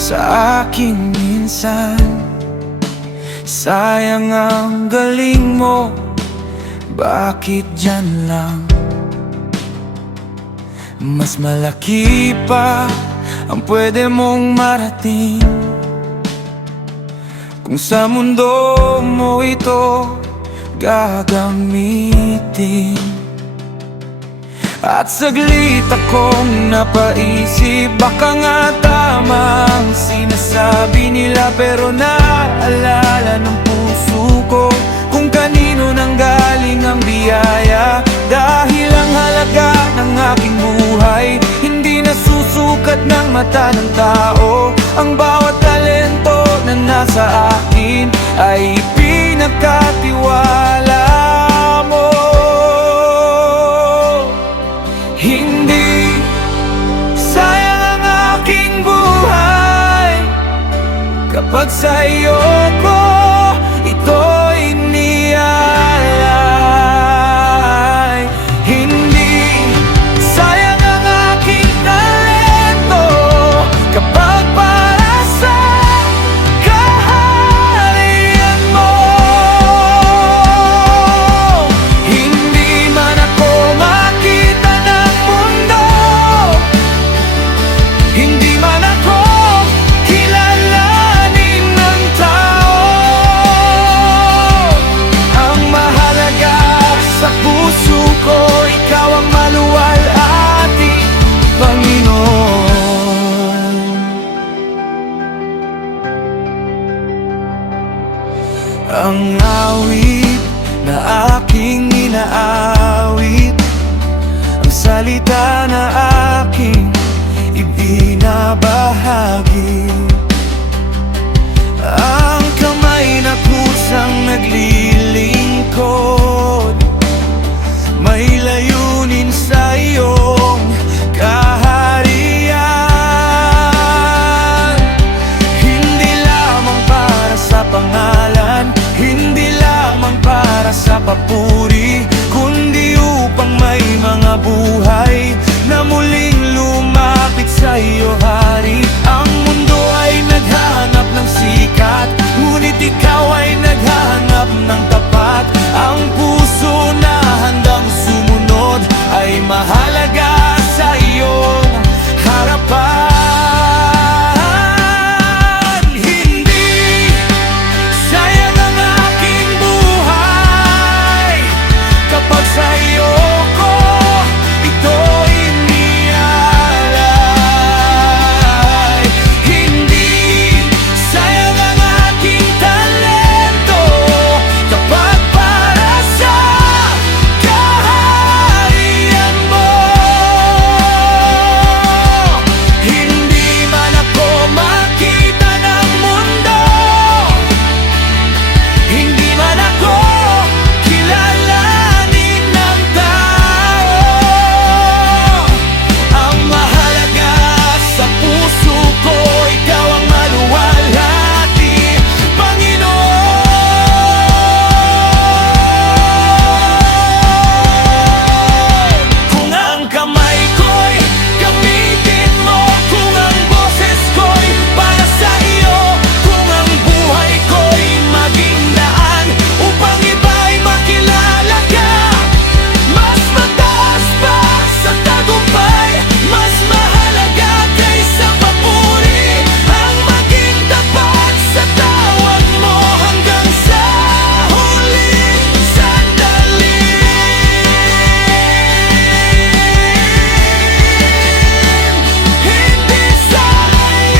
sa akin minsan. Sayang ang galing mo, bakit dyan lang? Mas malaki pa ang pwede mong marating kung sa mundo mo ito gagamitin. At saglit akong napaisip, baka nga tama ang sinasabi nila, pero naalala ng puso ko kung kanino nanggaling ang biyaya. Dahil ang halaga ng aking buhay hindi nasusukat ng mata ng tao. Ang bawat talento na nasa akin ay pinagkatiwala mo. Hindi sayang ang aking buhay kapag sa iyo ko ito'y niyalay. Hindi sayang ang aking talento kapag para sa kaharian mo. Hindi man ako makita ng mundo, hindi man ako kilalanin ng tao, ang mahalaga sa puso ko, ikaw ang maluwalhati, Panginoon. Ang awit na aking inaawit, ang salita na aking ibinabahagi, ang kamay na kusang naglilingkod, may layunin sa iyong kaharian. Hindi lamang para sa pangalan, hindi lamang para sa papuri, kundi upang may mga buhay na muling lumapit sa iyo, Hari. Ang mundo ay naghahanap ng sikat, ngunit ikaw ay naghahanap ng tapat. Ang puso na handang sumunod ay mahalaga sa iyong harapan. Hindi sayang ang aking buhay kapag sa iyo ko ito'y niyalay. Hindi sayang ang aking talento kapag para sa kaharian mo. Hindi man ako makita ng mundo, hindi man ako kilalanin ng tao, ang mahalaga sa puso ko, ikaw ang maluwalhati, Panginoon. Kung ang kamay ko'y gamitin mo, kung ang boses ko'y para sa iyo, kung ang buhay ko'y maging daan upang iba'y makilala ka, mas mataas pa sa tagumpay, mas mahalaga kaysa papuri, ang maging tapat sa tawag mo hanggang sa huling sandali. Hindi sayang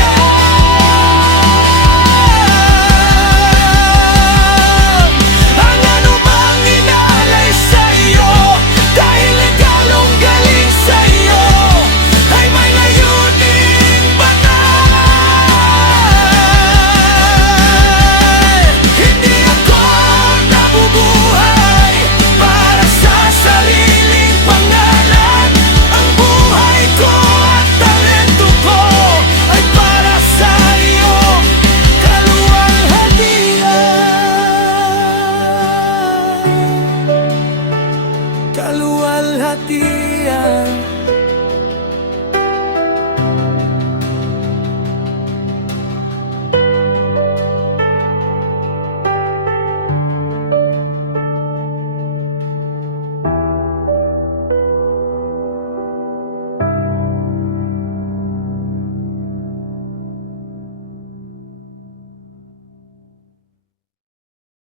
ang anumang inalay sa iyo, dahil ang galong galing sa iyo ay may layuning banal. Hindi ako nabubuhay para sa sariling pangalan, ang buhay ko at talento ko ay para sa iyong kaluwalhatian. Kaluwalhatian.